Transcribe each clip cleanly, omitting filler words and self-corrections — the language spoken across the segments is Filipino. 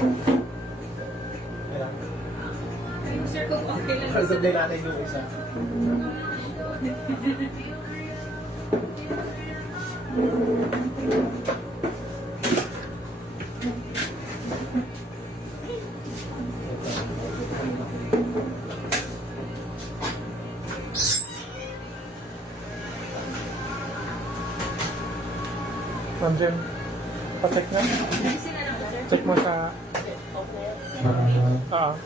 Ayan. Sir, kung okay lang. Sasabihin natin yung isa. Ma'am Jem, pa-check na. Kasi na lang, sir. Check mo sa... Ah.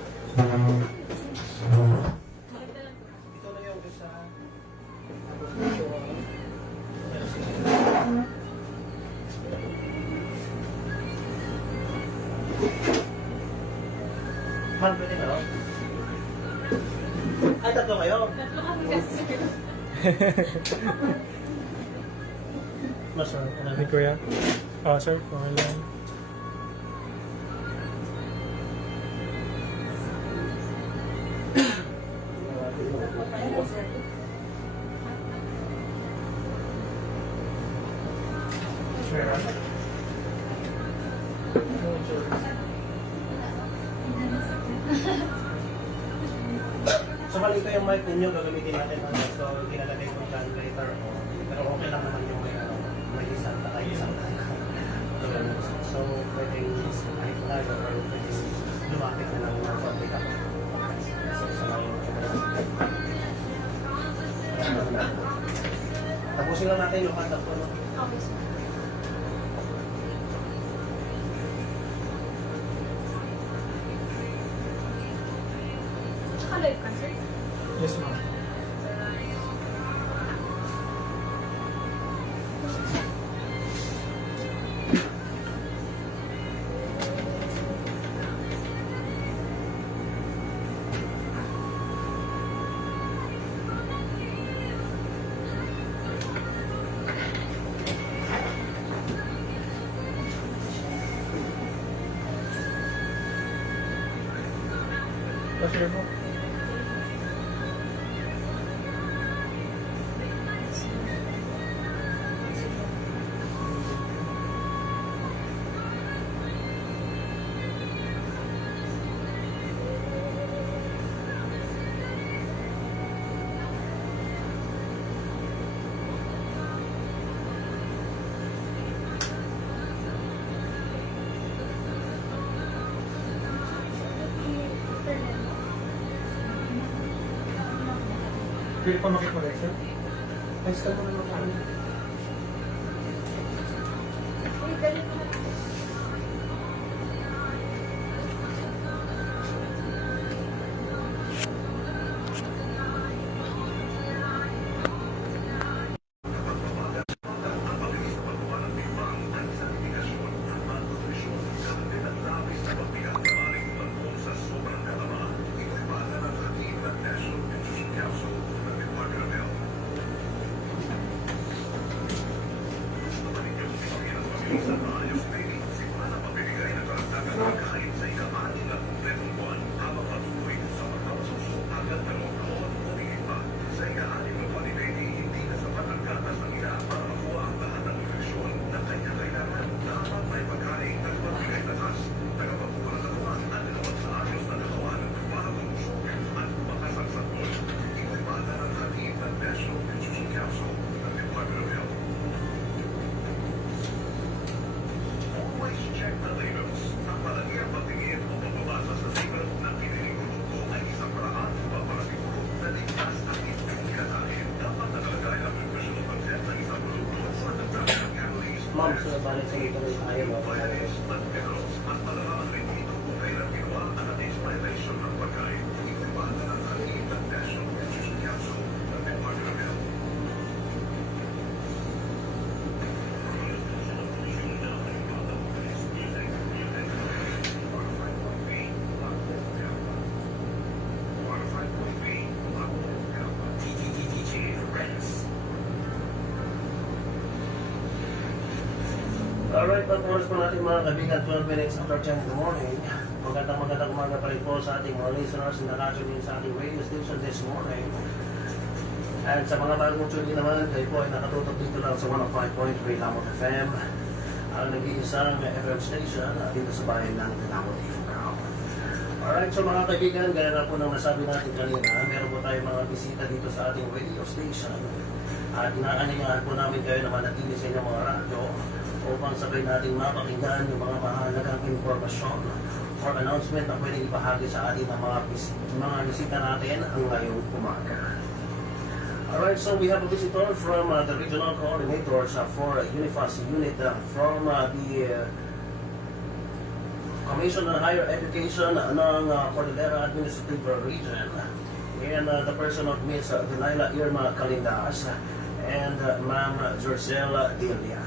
Ito na yung isa. Ma'am, pwede na, no? Ay, tatlo kayo? Tatlo kami kasi, sir. Mas, sir. Ni Kuya? Oh, sir, okay lang. So, mali ito yung mic ninyo, gagamitin natin. So, ginagagay ko dyan later. Pero okay lang naman yung may isang takay, isang takay. So, pwedeng kahit na or pwedeng lumapit na lang ng konti ka. So, sa tapusin lang natin yung hanap ko. No? Okay, sir. Tsaka live ka, sir. Yes, ma'am. Pasir mo. Pwede pa makikonnect, sir? Ay, start mo na lang kami. Uy, dali mo na. Ma'am, so balik sa ito rin tayo mo. Alright, at oras po natin mga kaibigan, 12 minutes after 10 in the morning. Magandang umaga pa rin po sa ating mga listeners na nakatunin sa ating radio station this morning. At sa mga bagong tuloy naman, kayo po ay nakatutok dito lang sa 105.3 Lamot FM. ang nag-iisang FM station dito sa bayan ng Dalawang Ifugao. Alright, so mga kaibigan, gaya na po nang nasabi natin kanina, meron po tayong mga bisita dito sa ating radio station. At inaanyayahan po namin kayo na manatili sa inyong mga radyo upang sabay natin mapakinggan yung mga mahalagang impormasyon or announcement na pwedeng ibahagi sa atin ng mga bisita natin ang ngayong umaga. Alright, so we have a visitor from the regional coordinators for Unifas unit from the Commission on Higher Education ng Cordillera Administrative Region, and the person of Ms. Delilah Irma Calindas and Ma'am Jorcel Delia.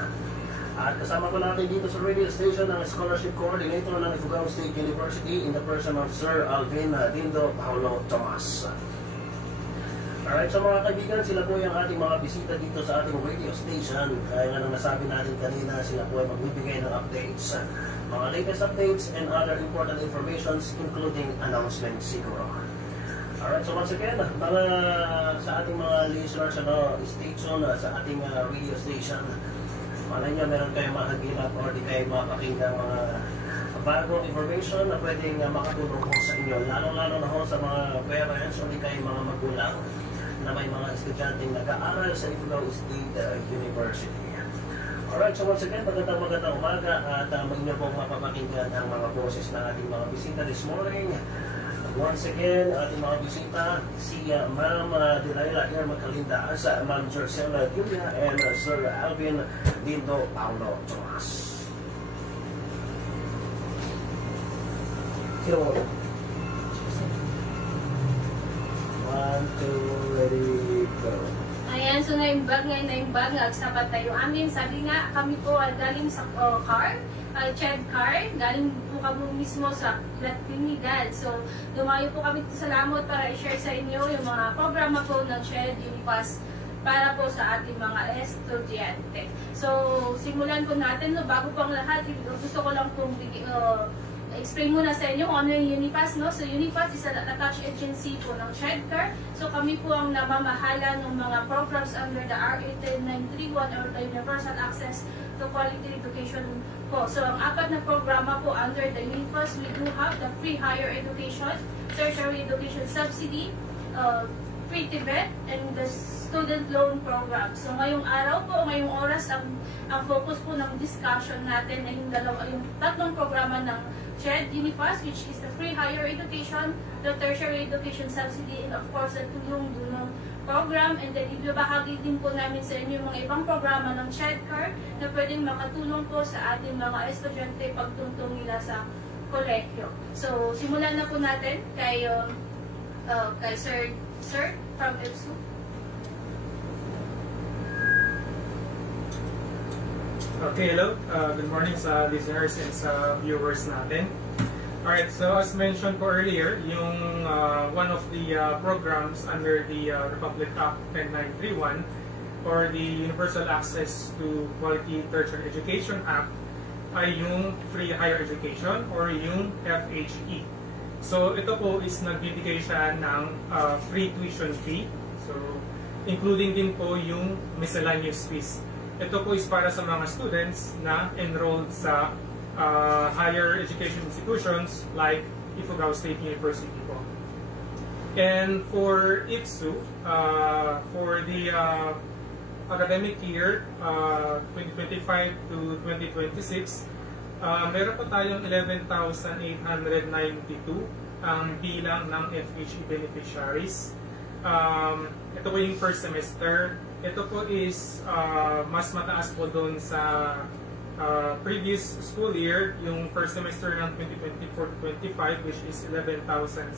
At kasama po natin dito sa radio station ang Scholarship Coordinator ng Ifugao State University in the person of Sir Alvin Dindo Paulo Tomas. Alright, so mga kaibigan, sila po yung ating mga bisita dito sa ating radio station. Kaya nga nang nasabi natin kanina, sila po ay magbibigay ng updates, mga latest updates and other important informations including announcements siguro. Alright, so once again, mga sa ating mga listeners station, sa ating radio station, malay nyo meron kayong mahagilap o di kayo mapakinggan mga bagong information na pwedeng makatulong po sa inyo, lalo-lalo na ho sa mga parents o di kayo mga magulang na may mga estudyanteng nag-aaral sa Ifugao State University. Alright, so once again, magandang umaga at inyo pong mapapakinggan ang mga boses ng ating mga bisita this morning. Once again, ating mga bisita, si Ma'am Delilah Irma Calindas, Ma'am Jorcel Delia, and Sir Alvin Dindo Paulo Tomas. Sino mo? 1, 2, ready, go. Ayan, so naimbag nagsapat tayo amin. Sabi nga, kami po ay galing sa Ched car, galing po kami mismo sa Trinidad. So, dumayo po kami sa Lamot para i-share sa inyo yung mga programa po ng Ched Unifas para po sa ating mga estudyante. So, simulan po natin, no, bago po ang lahat, gusto ko lang pong explain muna sa inyo kung ano yung Unifas, no? So, Unifas is an attached agency po ng CHEDCAR. So, kami po ang namamahala ng mga programs under the RA 10931 or the Universal Access to Quality Education po. So, ang apat na programa po under the Unifas, we do have the free higher education, tertiary education subsidy, free TVET, and the student loan program. So, ngayong araw po, ngayong oras, ang focus po ng discussion natin ay yung tatlong programa ng CHED Unifas, which is the free higher education, the tertiary education subsidy, and of course, the tulong-dunong program. And then, ibabahagi din po namin sa inyo yung mga ibang programa ng CHEDCAR na pwedeng makatulong po sa ating mga estudyante pagtuntong nila sa kolehiyo. So, simulan na po natin kay Sir from EBSU. Okay, hello. Good morning sa listeners and sa viewers natin. Alright, so as mentioned po earlier, yung one of the programs under the Republic Act 10931 or the Universal Access to Quality Tertiary Education Act ay yung Free Higher Education or yung FHE. So ito po is nagbibigay siya ng free tuition fee. So including din po yung miscellaneous fees. Ito po is para sa mga students na enrolled sa higher education institutions like Ifugao State University po. And for IFSU, for the academic year 2025 to 2026, meron po tayong 11,892 ang bilang ng FHE beneficiaries. Ito po yung first semester. Ito po is mas mataas po doon sa previous school year, yung first semester ng 2024-25, which is 11,653.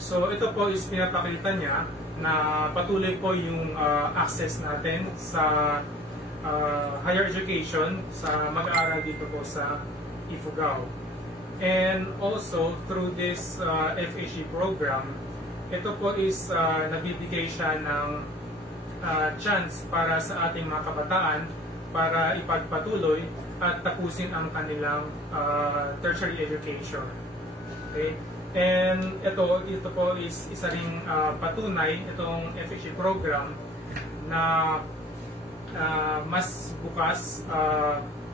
So ito po is pinapakita niya na patuloy po yung access natin sa higher education sa mag-aaral dito po sa Ifugao. And also through this FHE program, ito po is nabibigay siya ng chance para sa ating mga kabataan para ipagpatuloy at tapusin ang kanilang tertiary education. Okay? And ito po is isa ring patunay itong FHE program na mas bukas,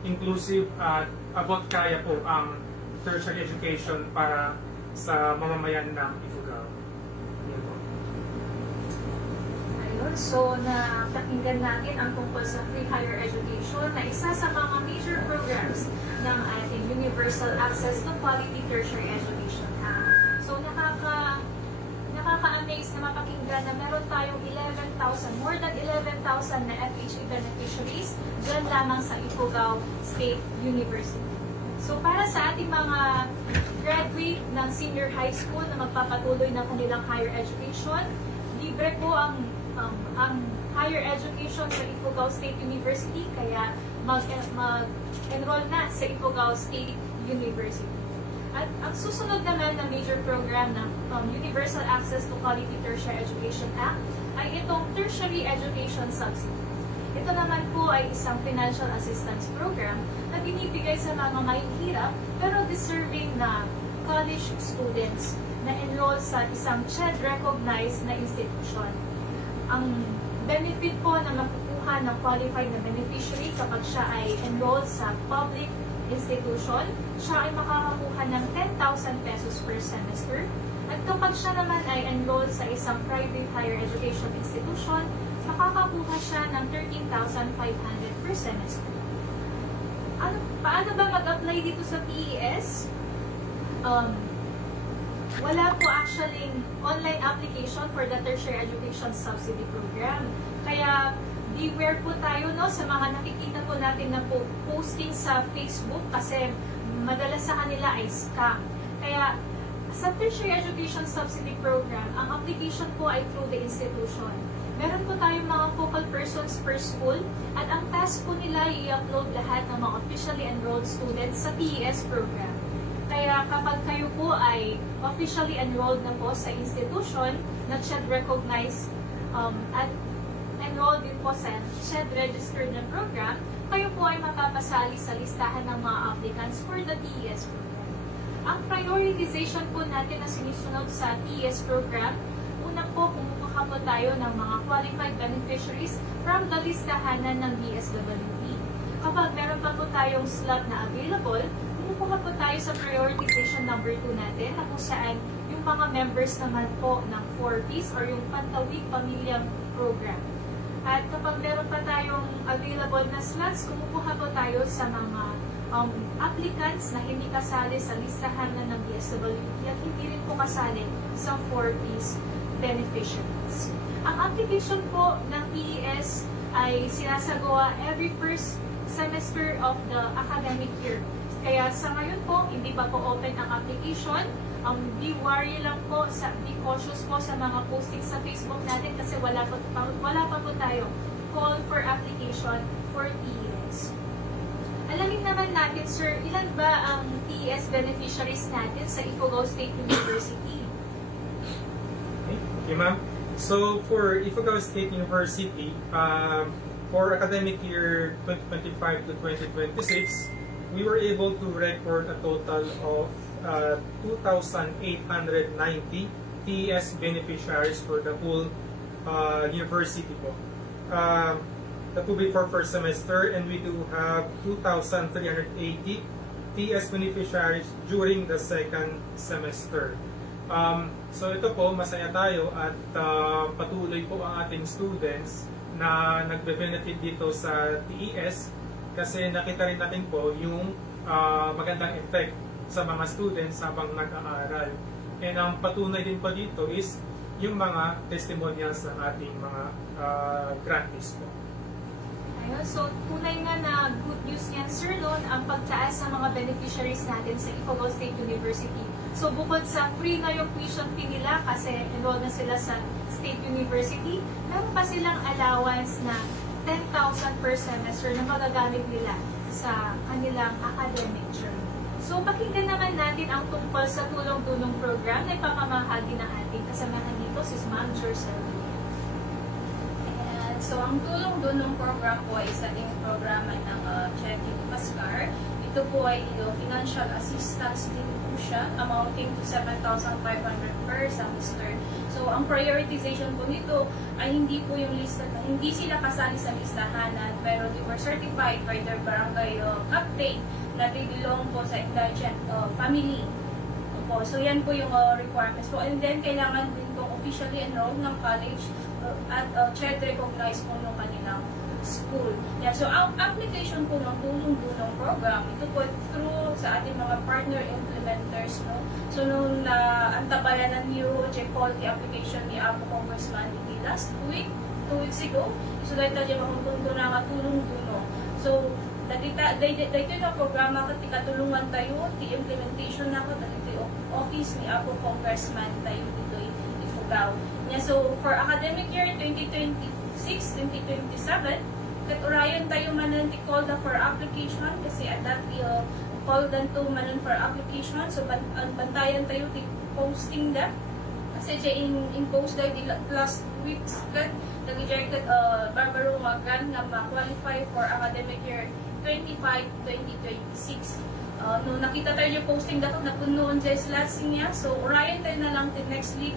inclusive at abot kaya po ang tertiary education para sa mamamayan ng Ifugao. Yun po. Ayun, so napakinggan natin ang tungkol sa free higher education na isa sa mga major programs ng ating Universal Access to Quality Tertiary Education Act. So nakaka-amaze na mapakinggan na meron tayong 11,000, more than 11,000 na FHA beneficiaries dyan lamang sa Ifugao State University. So para sa ating mga graduate ng senior high school na magpapatuloy ng kanilang higher education, libre po ang higher education sa Ifugao State University, kaya mag-enroll na sa Ifugao State University. At ang susunod naman na major program ng Universal Access to Quality Tertiary Education Act ay itong Tertiary Education Subsidy. Ito naman po ay isang financial assistance program na binibigay sa mga mahihirap pero deserving na college students na enroll sa isang CHED-recognized na institution. Ang benefit po na makukuha ng qualified na beneficiary kapag siya ay enrolled sa public institution, siya ay makakakuha ng 10,000 pesos per semester. At kapag siya naman ay enrolled sa isang private higher education institution, makakakuha siya ng 13,500 per semester. Paano ba mag-apply dito sa PES? Wala po actually online application for the Tertiary Education Subsidy Program. Kaya beware po tayo sa mga nakikita po natin na po posting sa Facebook kasi madalas sa kanila ay scam. Kaya sa Tertiary Education Subsidy Program, ang application po ay through the institution. Meron po tayong mga focal persons per school at ang task po nila i-upload lahat ng mga officially enrolled students sa PES program. Kaya kapag kayo po ay officially enrolled na po sa institution na CHED-recognized at enrolled din po sa CHED-registered na program, kayo po ay mapapasali sa listahan ng mga applicants for the PES program. Ang prioritization po natin na sinisunod sa PES program, una po kumukuha po tayo ng mga qualified beneficiaries from the listahanan ng DSWD. Kapag meron pa po tayong slot na available, kumukuha po tayo sa prioritization number 2 natin na kung saan yung mga members naman po ng 4Ps or yung Pantawid Pamilya Program. At kapag meron pa tayong available na slots, kumukuha po tayo sa mga applicants na hindi kasali sa listahan na ng DSWD at hindi rin po kasali sa 4Ps beneficiaries. Ang application po ng PES ay sinasagawa every first semester of the academic year. Kaya sa ngayon po, hindi pa po open ang application. Be wary lang po, be cautious po sa mga postings sa Facebook natin kasi wala pa po tayo call for application for PES. Alamin naman natin, sir, ilan ba ang PES beneficiaries natin sa Ifugao State University? Okay, ma'am. So, for Ifugao State University, for academic year 2025 to 2026, we were able to record a total of 2,890 TES beneficiaries for the whole university po. That will be for first semester, and we do have 2,380 TES beneficiaries during the second semester. So ito po, masaya tayo at patuloy po ang ating students na nagbe-benefit dito sa TES kasi nakita rin natin po yung magandang effect sa mga students habang nag-aaral. And ang patunay din po dito is yung mga testimonials ng ating mga grantees po. Ayun, so tunay nga na good news yan, Sir Lon, ang pagtaas ng mga beneficiaries natin sa Ifugao State University. So bukod sa free na yung tuition fee nila kasi enroll na sila sa State University, meron pa silang allowance na 10,000 per semester na magagamit nila sa kanilang academic journey. So pakinggan naman natin ang tungkol sa tulong-tulong program na ipapamahagi ng ating kasamahan dito, si Ma'am Jercel. So, ang tulong-tulong program po ay isa ding programa ng CHED Pascar. Ito po ay financial assistance din po siya, amounting to 7,500 per semester. So, ang prioritization po nito ay hindi po yung lista, hindi sila kasali sa listahanan, pero they were certified by their barangay captain na they belong po sa indigent family. Po. So, yan po yung requirements po. And then, kailangan din po officially enrolled ng college at CHED recognize po ng kanilang school. Yeah, so, ang application po ng tulong-tulong program, ito po through sa ating mga partner implementers. No? So, nung antabayan ng new check quality application ni Apo Congressman Iti last week, 2 weeks ago, so dahil tayo mahuntong na tulong-tulong. So, dahito na programa ketika tulungan tayo, di implementation na ko, dahito office ni Apo Congressman tayo dito Ifugao. Yeah, so, for academic year 2026-2027, katurayan tayo manan ti call na for application kasi at that call dan to manan for application. So, bantayan tayo ti posting da. Kasi in post da di last weeks kat nag-rejected Barbaro Magan nga ma-qualify for academic year 25-2026. No, nakita tayo yung posting dato na punoon sa slots niya. So, urayan tayo na lang the next week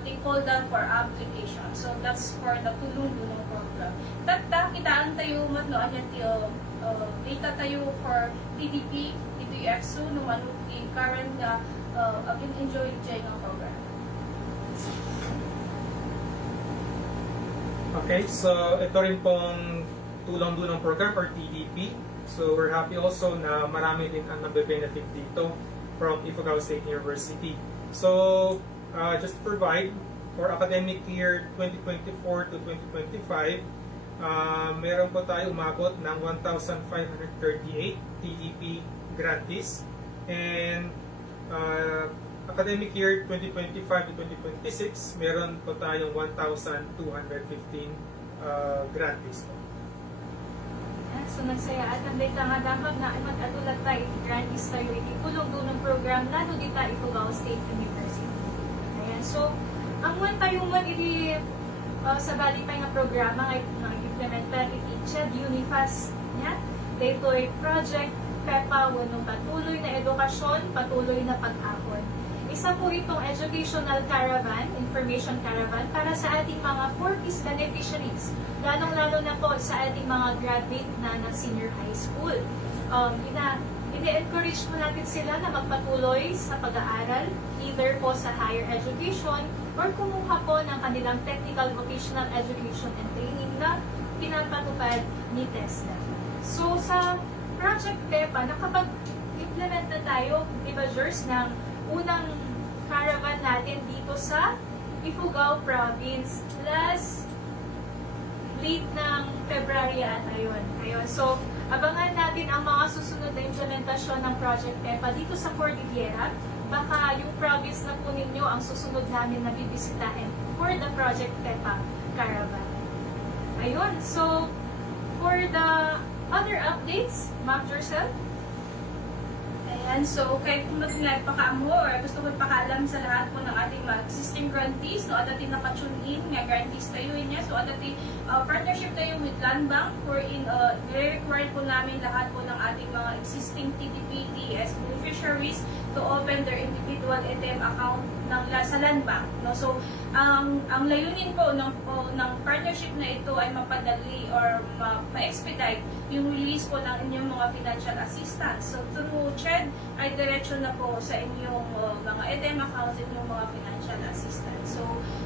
they call down for application. So, that's for the tulong-tulong program. Kitaan tayo matnoan yan data tayo for TDP, TDXO, no man yung current again enjoy ng program. Okay, so ito rin pong tulong-tulong program or TDP. So we're happy also na marami din ang nabe-benefit dito from Ifugao State University. So just to provide, for academic year 2024 to 2025, meron po tayo umabot ng 1,538 TDP grantees. And academic year 2025 to 2026, meron po tayong 1,215 grantees. So nagsaya at ang data nga dapat na ay mag-adulat tayo grantees tayo iti tulong-tulong program lalo dito Ifugao State University. Ayan, so ang one tayo iti sa bali pa nga programa nga implement pa iti CHED Unifas niya. Dito ay project PEPA wenong patuloy na edukasyon, patuloy na pag-ahon. Isa po itong educational caravan, information caravan, para sa ating mga 40s beneficiaries, lalong-lalo na po sa ating mga graduate na ng senior high school. Ina-encourage po natin sila na magpatuloy sa pag-aaral, either po sa higher education, or kumuha po ng kanilang technical vocational education and training na pinapatupad ni TESDA. So, sa Project PEPA, nakapag-implement na tayo, di ba, Jers, ng unang caravan natin dito sa Ifugao Province last late ng February ata yun. Ayun. So, abangan natin ang mga susunod na implementasyon ng Project PEPA dito sa Cordillera. Baka yung province na po ninyo ang susunod namin na bibisitahin for the Project PEPA caravan. Ayun. So, for the other updates, Ma'am Jercel? Ayan, so kay kung nagpakaamo or gusto ko pakaalam sa lahat po ng ating mga existing grantees, no, at ating nakatune in nga grantees tayo niya. So, at ating partnership tayo with Land Bank, wherein nire-require po namin lahat po ng ating mga existing TTP, TS beneficiaries to open their individual ATM account sa Land Bank. No? So, ang layunin po ng partnership na ito ay mapadali or ma-expedite yung release po ng inyong mga financial assistance. So, through CHED ay diretso na po sa inyong mga ATM accounts, inyong mga financial assistance. So,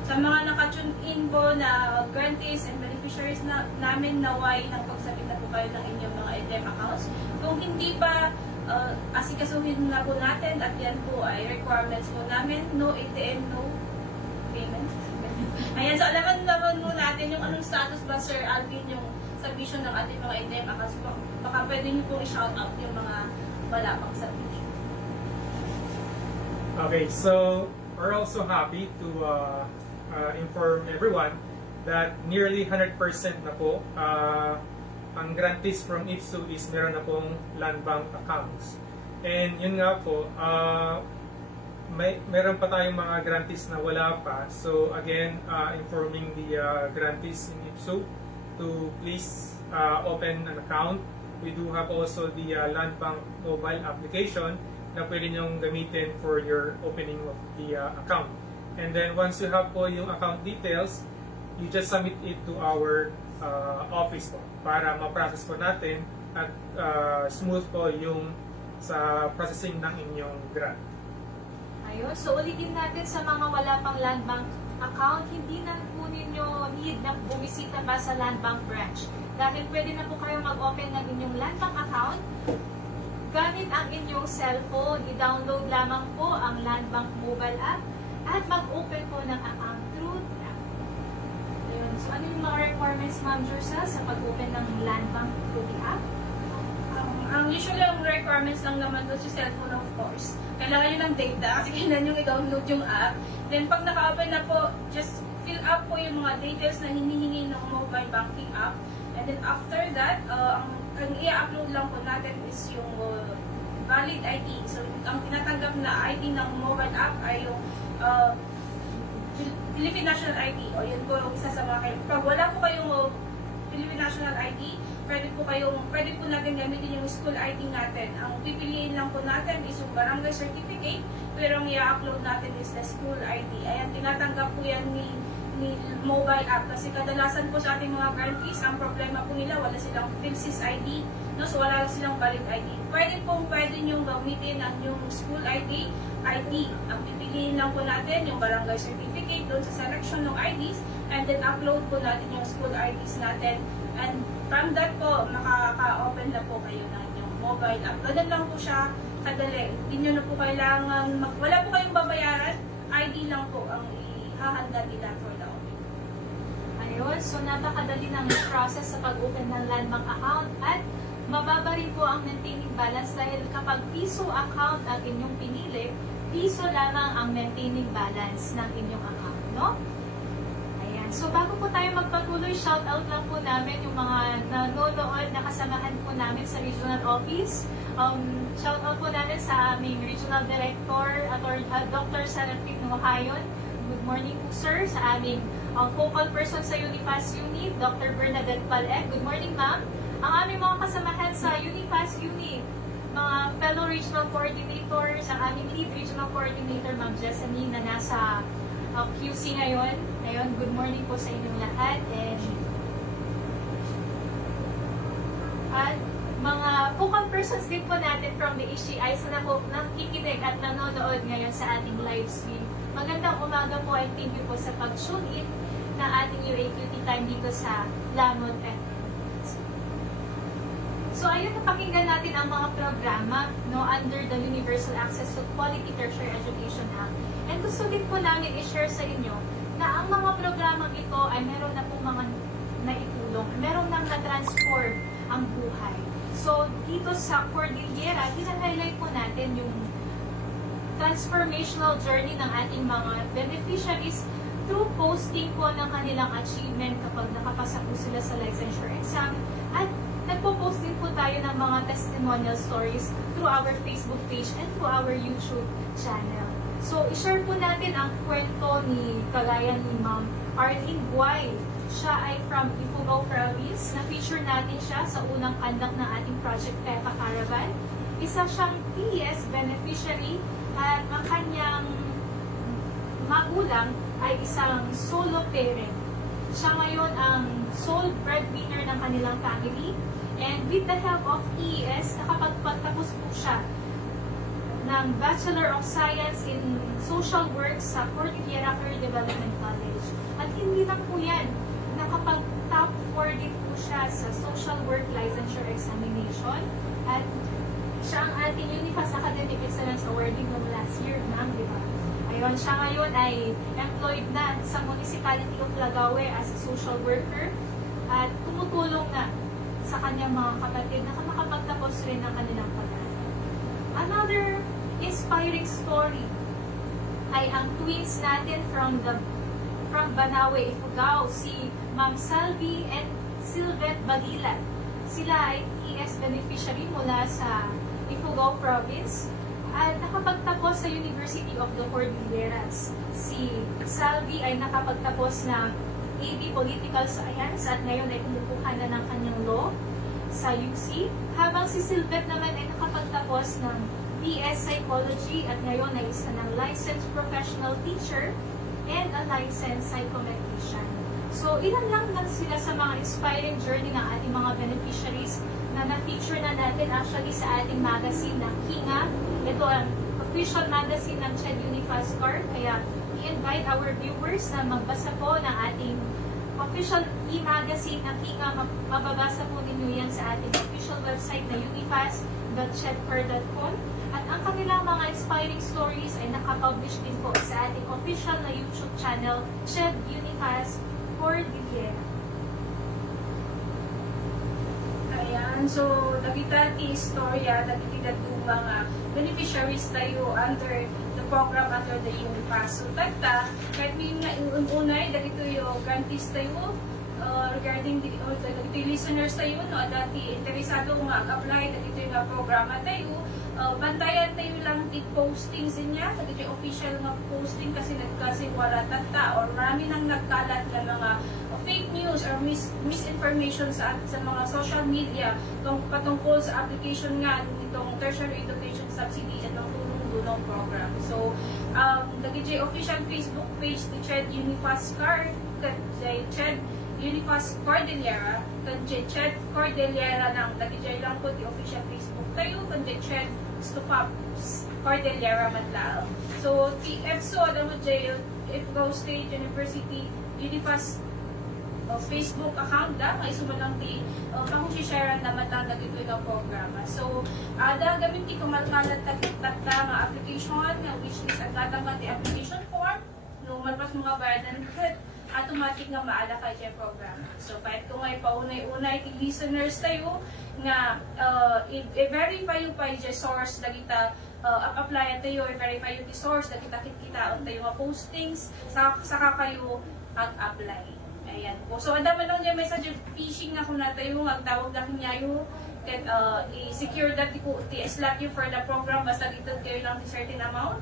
sa mga nakatune in po na grantees and beneficiaries namin naway ng pagsabit na po kayo ng inyong mga ATM accounts. Kung hindi pa asikasuhin na po natin at yan po ay requirements po namin, no ATM, no payment. Ayan, so alaman mo natin yung anong status ba, Sir Alvin, yung submission ng ating mga ATM accounts. Baka pwede nyo pong i-shout out yung mga wala pang submission. Okay, so we're also happy to inform everyone that nearly 100% na po ang grantees from IFSU is meron na pong land bank accounts. And yun nga po, meron pa tayong mga grantees na wala pa. So again, informing the grantees in IFSU to please open an account. We do have also the land bank mobile application na pwede nyong gamitin for your opening of the account. And then once you have po yung account details, you just submit it to our office po para ma-process po natin at smooth po yung sa processing ng inyong grant. Ayun, so ulitin natin sa mga wala pang land bank account, hindi na po ninyo need na bumisita pa sa land bank branch. Dahil pwede na po kayo mag-open ng inyong land bank account gamit ang inyong cellphone. I-download lamang po ang land bank mobile app at mag-open po ng account through the app. Ayun, so ano yung mga requirements, Ma'am Jursa, sa pag-open ng land bank through the app? Ang usual ang requirements lang naman doon sa cellphone, of course. Kailangan nyo ng data kasi kailangan nyo i-download yung app. Then pag naka-open na po, just fill up po yung mga details na hinihingi ng mobile banking app. And then after that, ang i-upload lang po natin is yung valid ID. So ang tinatanggap na ID ng mobile app ay yung Philippine National ID. O yun po yung isa sa mga kayo. Pag wala po kayong Philippine National ID, pwede po natin gamitin yung school ID natin. Ang pipiliin lang po natin is yung barangay certificate, pero ang i-upload natin is the school ID. Ayan, tinatanggap po yan ni mobile app kasi kadalasan po sa ating mga grantees, ang problema po nila, wala silang PhilSys ID, no? So wala silang valid ID. Pwede nyo gamitin ang yung school ID. Ang pipiliin lang po natin yung barangay certificate doon sa selection ng IDs, and then upload po natin yung school IDs natin. And from that po, makaka-open na po kayo ng inyong mobile app. Ganun lang po siya kadali. Hindi nyo na po kailangan, wala po kayong babayaran, ID lang po ang ihahanda nila for the opening. Ayun, so napakadali ng process sa pag-open ng land bank account at mababa rin po ang maintaining balance dahil kapag piso account ang inyong pinili, piso lamang ang maintaining balance ng inyong account, no? So bago po tayo magpatuloy, shout out lang po namin yung mga nanonood na kasamahan po namin sa regional office. Shout out po namin sa aming regional director, Dr. Serafin Nuhayon. Good morning po sir. Sa aming focal person sa Unifast Unit, Dr. Bernadette Paleg. Good morning ma'am. Ang aming mga kasamahan sa Unifast Unit, mga fellow regional coordinators, ang aming lead regional coordinator, Ma'am Jessamine, na nasa QC ngayon. Ngayon, good morning po sa inyong lahat. At mga focal persons din po natin from the HGI sa nakikinig at nanonood ngayon sa ating live stream. Magandang umaga po and thank you po sa pag-tune in na ating UAQT time dito sa Lamon FM. So ayun, napakinggan natin ang mga programa under the Universal Access to Quality Tertiary Education Act. And gusto din po namin i-share sa inyo na ang mga programang ito ay meron na po mga naitulong, meron nang na-transform ang buhay. So dito sa Cordillera, hina-highlight po natin yung transformational journey ng ating mga beneficiaries through posting po ng kanilang achievement kapag nakapasa po sila sa licensure exam, at nagpo-post din po tayo ng mga testimonial stories through our Facebook page and through our YouTube channel. So, i-share po natin ang kwento ni kagaya ni Ma'am Arlene Buay. Siya ay from Ifugao Province. Na-feature natin siya sa unang kandak ng ating Project Pepa Caravan. Isa siyang PES beneficiary at ang kanyang magulang ay isang solo parent. Siya ngayon ang sole breadwinner ng kanilang family. And with the help of PES, nakapagpatapos po siya ng Bachelor of Science in Social Work sa Cordillera Career Development College. At hindi lang po yan, nakapag-top 4 din po siya sa Social Work Licensure Examination. At siya ang ating Unifast Academic Excellence Awardee noong last year, ma'am, di ba? Ayun, siya ngayon ay employed na sa Municipality of Lagawe as a social worker at tumutulong na sa kanyang mga kapatid na makapagtapos rin ng kanilang pag-aaral. Another inspiring story ay ang twins natin from Banawe, Ifugao, si Ma'am Salvi and Sylvette Badila. Sila ay PES beneficiary mula sa Ifugao Province at nakapagtapos sa University of the Cordilleras. Si Salvi ay nakapagtapos ng AB Political Science at ngayon ay kumukuha na ng kanyang law sa UC, habang si Sylvette naman ay nakapagtapos ng BS Psychology at ngayon ay isa ng licensed professional teacher and a licensed psychometrician. So, ilan lang sila sa mga inspiring journey ng ating mga beneficiaries na na-feature na natin actually sa ating magazine ng Kinga. Ito ang official magazine ng CHED Unifast Card. Kaya, i-invite our viewers na magbasa po ng ating official e-magazine ng Kinga. Mababasa po ninyo yan sa ating official website na unifast.chedcard.com. At ang kanilang mga inspiring stories ay nakapublish din po sa ating official na YouTube channel, CHED Unifast Cordillera. Ayan, so dagita ti istorya, dagiti datu mga beneficiaries tayo under the program under the Unifast. So tagta, kahit may nga unay, dagito yung grantees tayo regarding dagito listeners tayo, no, dati interesado nga apply dagito yung programa tayo. Bantayan tayo lang ti postings niya, dagito yung official nga posting kasi wala tata or marami nang nagkalat ng mga fake news or misinformation sa mga social media patungkol sa application nga nitong tertiary education subsidy at ng tulong program. So, dagiti official Facebook page ni CHED Unifast Card, CHED Unifast Cordillera, CHED Cordillera ng dagiti lang po the official Facebook tayo, kundi CHED Stupap Cordillera Matlao. So, the EFSO, Ifugao State University Unifast Facebook account da, may sumalang ti share na matanda dito yung programa. So, ada gamit ti kumalmalat tagta nga application nga which is at nga ti application form no malpas mga bayadan automatic nga maala kay yung programa. So, kahit kung may paunay-unay ti listeners tayo nga i-verify yung pa yung source dagita apply tayo, i-verify yung source dagita kita tayo nga postings saka kayo apply. Ayan po. So, ang dami lang yung message of phishing na kung tayo, magtawag na kinyayo, i-secure that slot you for the program, basta dito kayo lang di certain amount.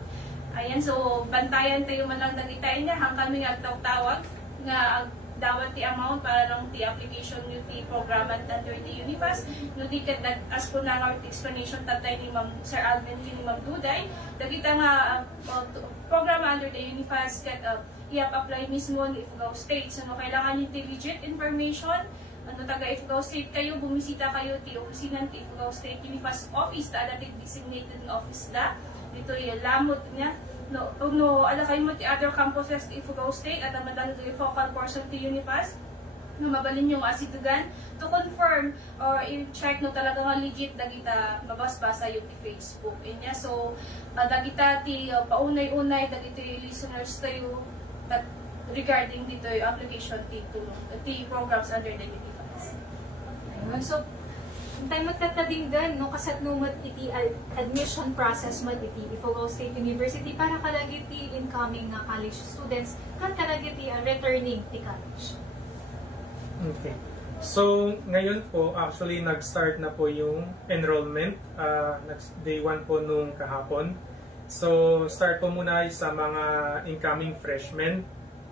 Ayan, so, bantayan tayo man lang nagitain niya, hanggang may nagtawag nga dawat ti amount para lang ti application yung ti program under the Unifast. No, di ka as po na nga explanation tatay ni Sir Alvin ni Ma'am Duday, dagita nga program under the Unifast kat i-apply mismo ni Ifugao State. So, no, kailangan yung legit information. Ano, taga Ifugao State kayo, bumisita kayo ti opisina ti Ifugao State Unifast Office, adating designated office da. Dito yung lamot niya. No, ala kayo mo ti other campuses ti Ifugao State at ang madalo ti focal person ti Unifast. No, mabalin yung asitugan to confirm or i-check no talaga nga legit dagita mabas-basa yung ti Facebook. Inya. So, dagita ti paunay-unay, dagita yung listeners tayo regarding dito yung application ti programs under the Unifast. So, tayo magtatadinggan, no, kasat numat iti admission process mat iti Ifugao State University para kalagi ti incoming nga college students kan kalagi ti returning ti college. Okay. So, ngayon po, actually, nag-start na po yung enrollment. Day 1 po nung kahapon. So, start po muna sa mga incoming freshmen.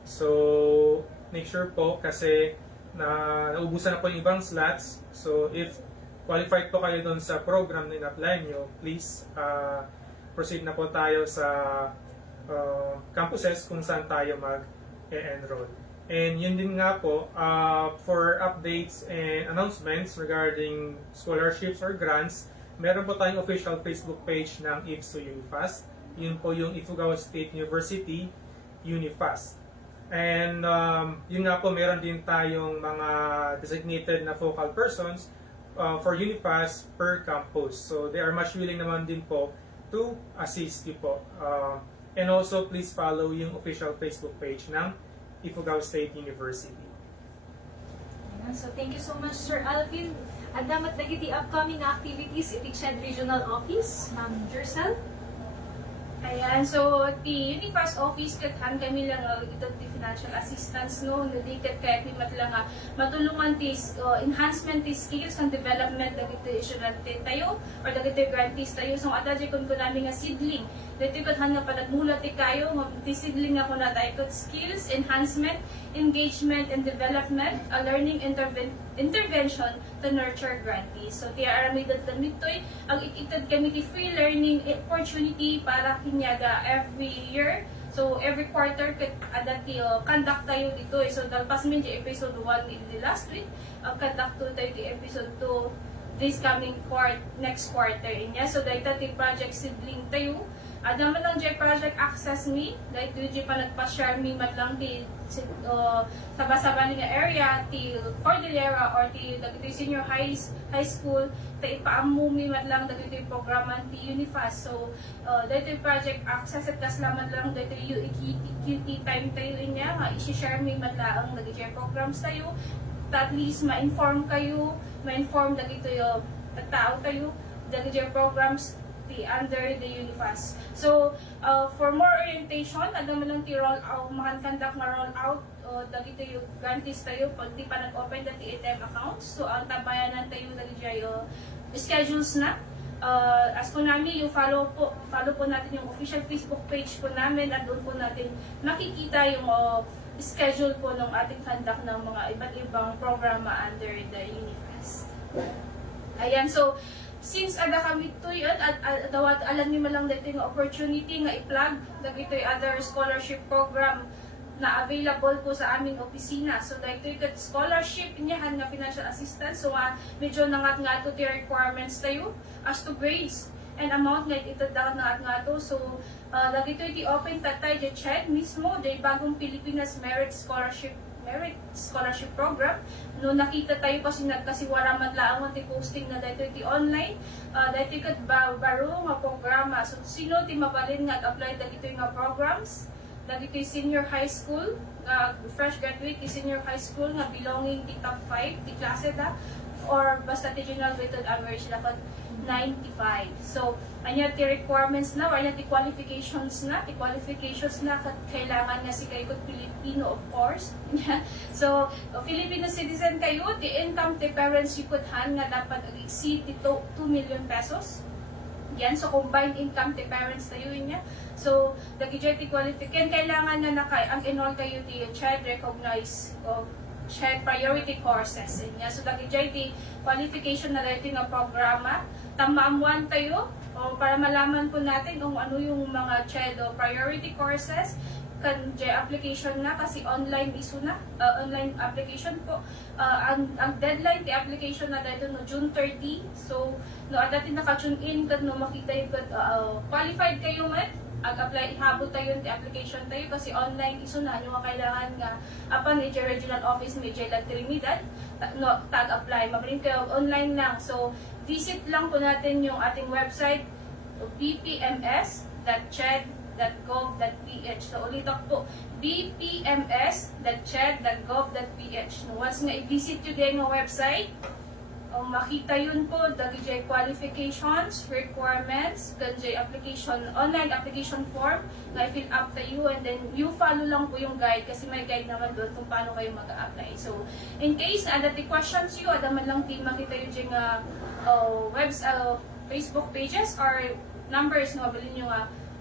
So, make sure po kasi naubusan na po yung ibang slots. So, if qualified po kayo doon sa program na in-apply nyo, please proceed na po tayo sa campuses kung saan tayo mag-enroll. And yun din nga po, for updates and announcements regarding scholarships or grants, meron po tayong official Facebook page ng IFSU Unifast. Yun po yung Ifugao State University Unifast. And yun nga po, meron din tayong mga designated na focal persons for Unifast per campus. So they are much willing naman din po to assist you po. And also, please follow yung official Facebook page ng Ifugao State University. So, thank you so much, Sir Alvin. At damat nagiti upcoming activities iti CHED Regional Office, Ma'am Jersel. Ayan, so the Unifast Office kathan kami lang ito ti financial assistance no, dedicated kaya ti matlang matulungan ti enhancement ti skills and development dagiti estudyante tayo or dagiti grantees tayo. So adaji kun namin nga seedling dito kathan nga panagmula ti kayo ti seedling nga kun tayo skills enhancement engagement and development, a learning intervention to nurture grantees. So ti aramidad damitoy ang ititad kami ti free learning opportunity para kinyaga every year. So every quarter ada ti conduct tayo dito. So dalpas min di episode 1 in the last week, conduct to tayo ti episode 2 this coming next quarter inya. So dahito ti project sibling tayo. Ada man lang jay project access me, dahito jay pa nagpa-share me mat lang ti saba-saba nga area ti Cordillera or ti dagiti senior high school ta ipaamu mi mat lang dagiti programa ti Unifast. So dahito project access at kaslaman lang dahito QT time tayo inya nga i-share me mat lang dagiti programs tayo. At least ma-inform kayo, ma-inform dagito yung tao tayo, dagito programs under the Unifast. So, for more orientation, alam mo lang ti roll out, makankandak na roll out, dagito yung grantees tayo, pag di pa nag-open dati ATM accounts. So, ang tabayanan tayo dagito yung schedules na. As po namin, yung follow po natin yung official Facebook page po namin at doon po natin makikita yung schedule po ng ating conduct ng mga iba't ibang programa under the Unifast. Ayan, so, since ada kami to yun, at dawat alam niyo man lang dito yung opportunity nga i-plug dagito yung other scholarship program na available po sa aming opisina. So dagito yung scholarship niyahan nga financial assistance. So medyo nangat nga to the requirements tayo as to grades and amount nga ito nangat nga to. So dagito yung open tatay di check mismo di bagong Pilipinas Merit Scholarship Program. No nakita tayo kasi nagkasiwara man lang ang posting na dito ti online. Dito kat baro nga programa. So sino ti mabalin nga apply dito nga programs? Dito senior high school, fresh graduate ti senior high school nga belonging ti top 5 ti klase da or basta ti general weighted average dapat 95. So, anya ti requirements na or anya ti qualifications na kailangan nga si kayo Filipino of course. So, Filipino citizen kayo, the income ti parents you could hand nga dapat exceed ti 2 million pesos. Yan, so combined income ti parents tayo niya. So, dagiti ti qualification kailangan nga ang enroll kayo ti child recognized child priority courses niya. So, dagiti ti qualification na dito nga programa tamamuan tayo o para malaman po natin kung ano yung mga child priority courses kan application na kasi online isu na online application po ang deadline ti application na dito no June 30. So no dati naka-tune in kad no makita yung qualified kayo met ag-apply ihabol tayo ti application tayo kasi online isu na yung kailangan nga apan medyo regional office medyo lag Trinidad no tag-apply mabalin kayo online lang. So visit lang po natin yung ating website bpms.ched.gov.ph. So ulit po bpms.ched.gov.ph. No, once nga i-visit nyo din yung website, makita yun po dagiti qualifications, requirements, kanjay application, online application form na i-fill up tayo and then you follow lang po yung guide kasi may guide naman doon kung paano kayo mag-apply. So in case ada ti questions you, ada man lang ti makita yun dyan Facebook pages or numbers na mabalin nyo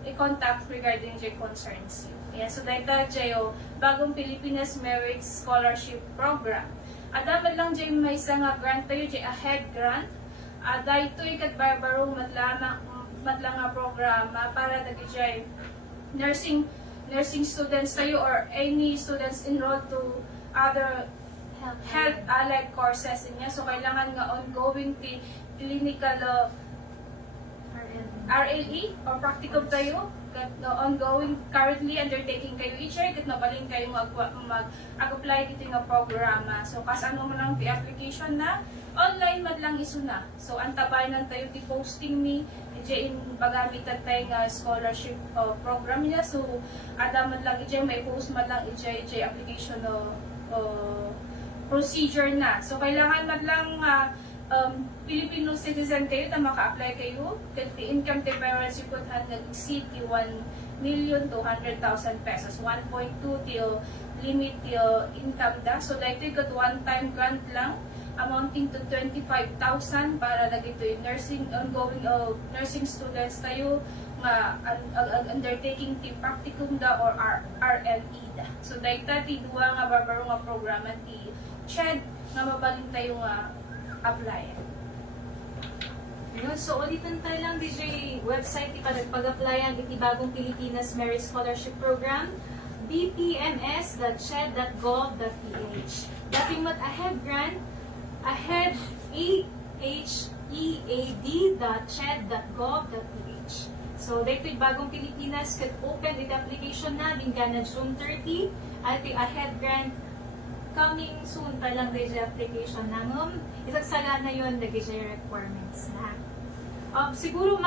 i-contact regarding the concerns you. Yeah, so dahil tayo bagong Pilipinas Merit Scholarship Program. Dapat lang dyan may isang grant tayo, dyan ahead grant. Dahil ito ikat barbaro matlang nga programa para dagi dyan nursing students tayo or any students enrolled to other health allied courses niya. So kailangan nga ongoing clinical RLE or practicum tayo ongoing currently undertaking kayo each year kat nabalin kayo mag-apply dito nga programa. So kas ano man ang application na online man lang isu na. So antabay nan tayo ti posting ni in pagamitan tayo nga scholarship program niya. So ada man lang may post man lang application procedure na. So kailangan man lang Filipino citizen kayo na maka-apply kayo. Kasi income to parents you could have nag-exceed 1,200,000 pesos. 1.2 till limit till income da. So like ito one-time grant lang. amounting to 25,000 para dagito yung nursing ongoing nursing students tayo nga undertaking ti practicum da or RLE da. So dayta ti duwa nga barbaro nga programa ti CHED nga mabalin tayo nga apply. Yun, so ulitin tayo lang DJ website ipag-applyan iti Bagong Pilipinas Merit Scholarship Program bpms.ched.gov.ph. Dating mat-ahead grant ahead ahead.ched.gov.ph. So dito'y Bagong Pilipinas kat open iti application na gingana June 30 at iti ahead grant coming soon pa lang DJ application na isagsala na yun the DJ requirements na. Siguro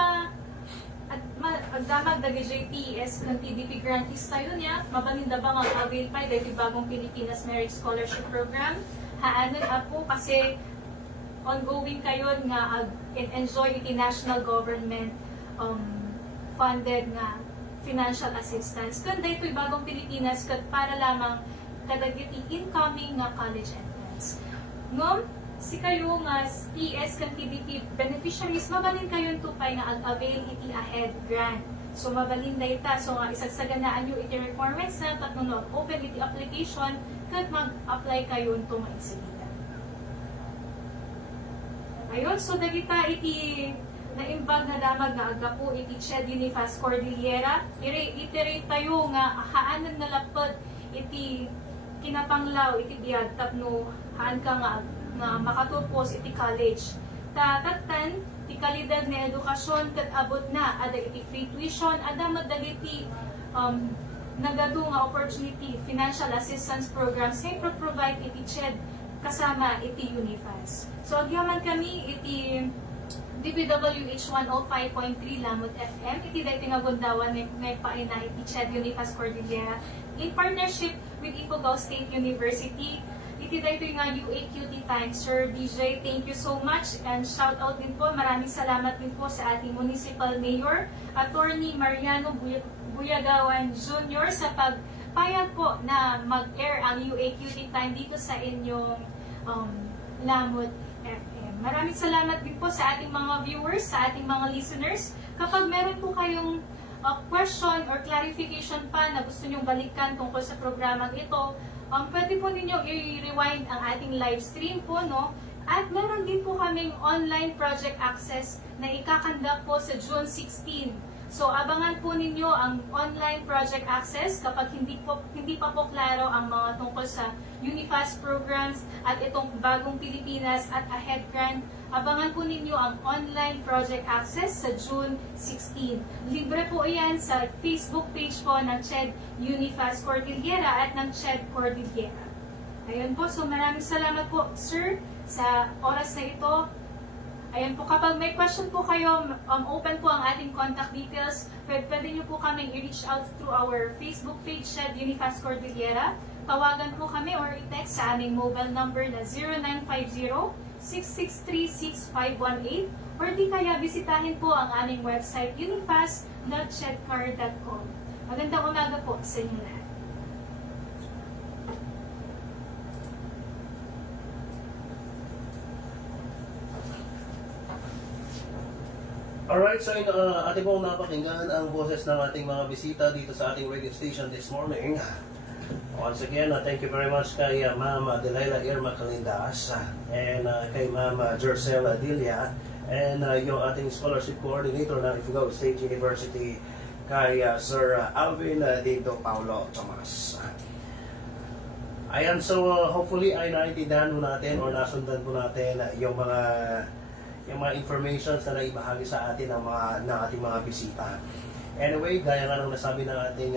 agdamag da GJPS ng TDP grantees tayo niya, mabaninda bang ang avail pa dahil Bagong Pilipinas Merit Scholarship Program. Haanan po kasi ongoing kayo nga enjoy iti national government funded nga financial assistance. Kanda ito'y Bagong Pilipinas para lamang kadagiti incoming nga college entrance. Ngom, si kayo nga TS kan TDP beneficiaries, mabalin kayo tupay nga ag-avail iti ahead grant. So mabalin na ita. So nga isagsaganaan nyo iti requirements na tatnunod. Open iti application kat mag-apply kayo ito maisigitan. Ayun, so dagita iti naimbag na damag na agapo iti CHED Unifas Cordillera. Iterate tayo nga haanan na lapad iti kinapanglaw iti biyag tapno haan ka nga makatupos iti college. Tatagtan, ti kalidad na edukasyon kat abot na ada iti free tuition, ada madagiti nagadu nga opportunity financial assistance programs ngay provide iti CHED kasama iti Unifas. So agyaman kami iti DPWH 105.3 Lamot FM, iti dahi tingagundawan ngay paina iti CHED Unifas Cordillera in partnership with Ifugao State University. Iti dahi nga UAQT Times. Sir DJ, thank you so much and shout out din po, maraming salamat din po sa ating Municipal Mayor, Attorney Mariano Buyagawan Jr. sa pagpayag po na mag-air ang UAQT Time dito sa inyong Lamot FM. Maraming salamat din po sa ating mga viewers, sa ating mga listeners. Kapag meron po kayong question or clarification pa na gusto nyong balikan tungkol sa programang ito, pwede po ninyo i-rewind ang ating live stream po, no? At meron din po kaming online project access na ikakandak po sa June 16. So, abangan po ninyo ang online project access kapag hindi pa po klaro ang mga tungkol sa Unifas programs at itong Bagong Pilipinas at Ahead Grant. Abangan po ninyo ang online project access sa June 16. Libre po iyan sa Facebook page po ng CHED Unifas Cordillera at ng CHED Cordillera. Ayun po, so maraming salamat po, sir, sa oras na ito. Ayan po, kapag may question po kayo, open po ang ating contact details. Pwede nyo po kaming i-reach out through our Facebook page, CHED Unifas Cordillera. Tawagan po kami or i-text sa aming mobile number na 0950-663-6518 or di kaya bisitahin po ang aming website unifas.chedcar.com. Magandang umaga po sa inyo lahat. Alright, so ating pong napakinggan ang boses ng ating mga bisita dito sa ating radio station this morning. Once again, thank you very much kay Ma'am Delilah Irma Calindas and kay Ma'am Jercel Dilia and yung ating scholarship coordinator ng Ifugao State University kay Sir Alvin Dito Paulo Tomas. Ayan, so hopefully ay naintindihan mo natin or nasundan po natin yung mga informations na naibahagi sa atin ng ating mga bisita. Anyway, gaya nga ng nasabi ng ating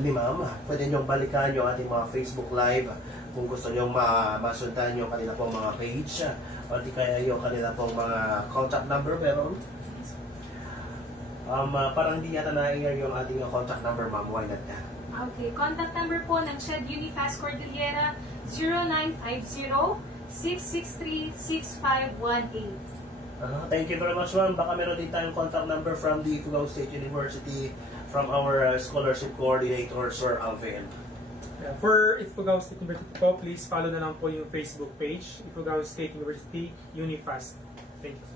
ni Ma'am, pwede nyo balikan yung ating mga Facebook Live kung gusto nyo masundan yung kanila pong mga page o di kaya yung kanila pong mga contact number meron. Parang hindi yata na-air yung ating contact number, Ma'am. Why not that? Okay, contact number po ng CHED Unifas Cordillera 0950-663-6518. Thank you very much, Ma'am. Baka meron din tayong contact number from the Ifugao State University from our scholarship coordinator, Sir Alvin. For Ifugao State University po, please follow na lang po yung Facebook page, Ifugao State University Unifast. Thank you.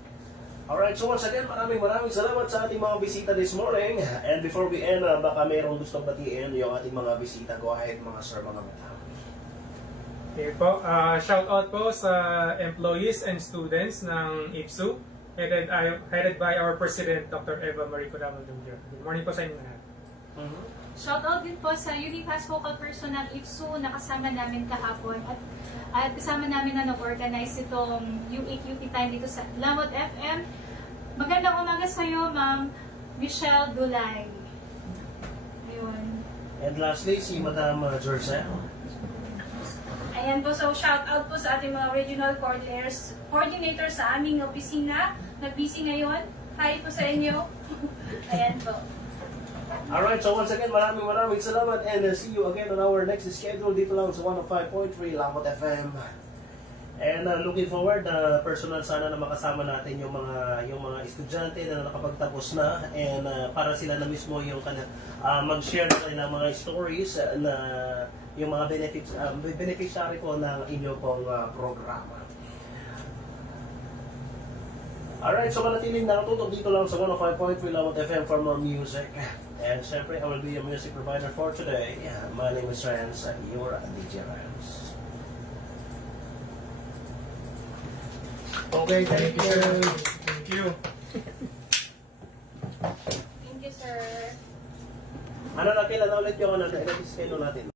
Alright, so once again, maraming salamat sa ating mga bisita this morning. And before we end, baka mayroong gustong batiin yung ating mga bisita. Go ahead mga sir, mga mata. Okay po, shout out po sa employees and students ng IPSU, headed by our President, Dr. Eva Marie Codamal Jr. Good morning po sa inyo lahat. Shoutout din po sa Unifast Focal Person ng IPSU na kasama namin kahapon at kasama namin na nag-organize itong U8UP time dito sa Lamot FM. Magandang umaga sa iyo, Ma'am Michelle Dulay. Ayun. And lastly, si Madam Jorcel. Ayan po, so shout out po sa ating mga regional coordinators sa aming opisina. Nag-busy ngayon. Hi po sa inyo. Ayan po. Alright, so once again, maraming salamat and see you again on our next schedule dito lang sa 105.3 Lamot FM. And looking forward, personal sana na makasama natin yung mga estudyante na nakapagtapos na and para sila na mismo yung mag-share na kanilang mga stories na yung mga beneficiary po ng inyong pong programa. Alright, so manatiling nakatutok dito lang sa 105.3 Lamot FM for more music. And syempre, I will be your music provider for today. My name is Rance, your DJ Rance. Okay, thank you. Thank you. Thank you, sir. Ano natin, ulit yung schedule natin.